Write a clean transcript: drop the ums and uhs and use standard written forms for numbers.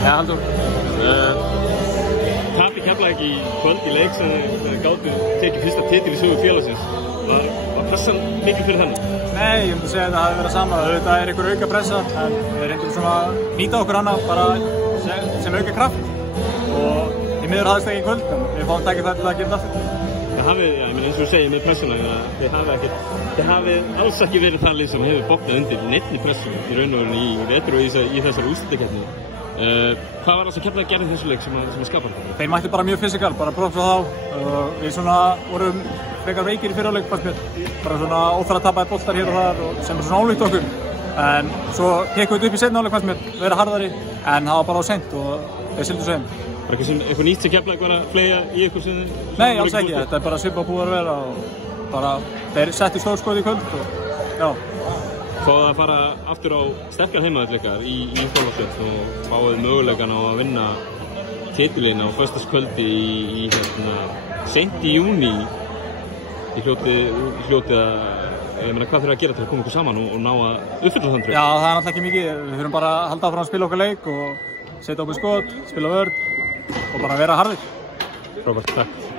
Ja, Halldór. Tapi Keflavík í kvöld í leik sem gátu tekið fyrsta titil í sögu félagsins. Var pressan mikil fyrir þennan? Nei, ég myndi segja að það hafi verið sama. Þetta er einhver auka pressa, en við reyndum svona að nýta okkur hana bara sem auka kraft. Og í miður hafðist ekki í kvöld, en við fáum tækifæri til að gera þetta aftur. Það hafið, já, eins og þú segir með pressuna, þið hafið alls ekki verið það lið sem hefur bóknað undir neittni pressu í raun og veru í vetur og í þessari úrslitakeppni. Hvað var það sem Keflavík gerði í þessu leik sem skapar þetta? Þeir mættu bara mjög fysikal, bara props á þá. Við svona vorum frekar veikir í fyrirháleik, fannst mér. Bara svona óþarfa tapaði boltar hér og þar og sem er svona ólíkt okkur. En svo tekkum við þetta upp í seinni hálfleik, fannst mér, vera harðari, en það var bara á seint og þeir sildu svo heim. Var eitthvað nýtt sem Keflavík var að fleygja í ykkur sem... Nei, alls ekki. Þetta er bara svipað búið að vera og bara þeir settu stórskot í kvöld og já. Fáðu að fara aftur á sterkar heimaðall ykkar í Þorlákshöfn og fáðu möguleikann á að vinna titilinn á föstudagskvöldi í seint í júní. Ég hljóti að, ég meina, hvað þurfa að gera til að koma ykkur saman og ná að uppfylla þann draum? Já, það er náttúrulega ekki mikið. Við þurfum bara að halda áfram að spila okkar leik og setja okkur skot, spila vörn og bara vera harðir. Frábært, takk.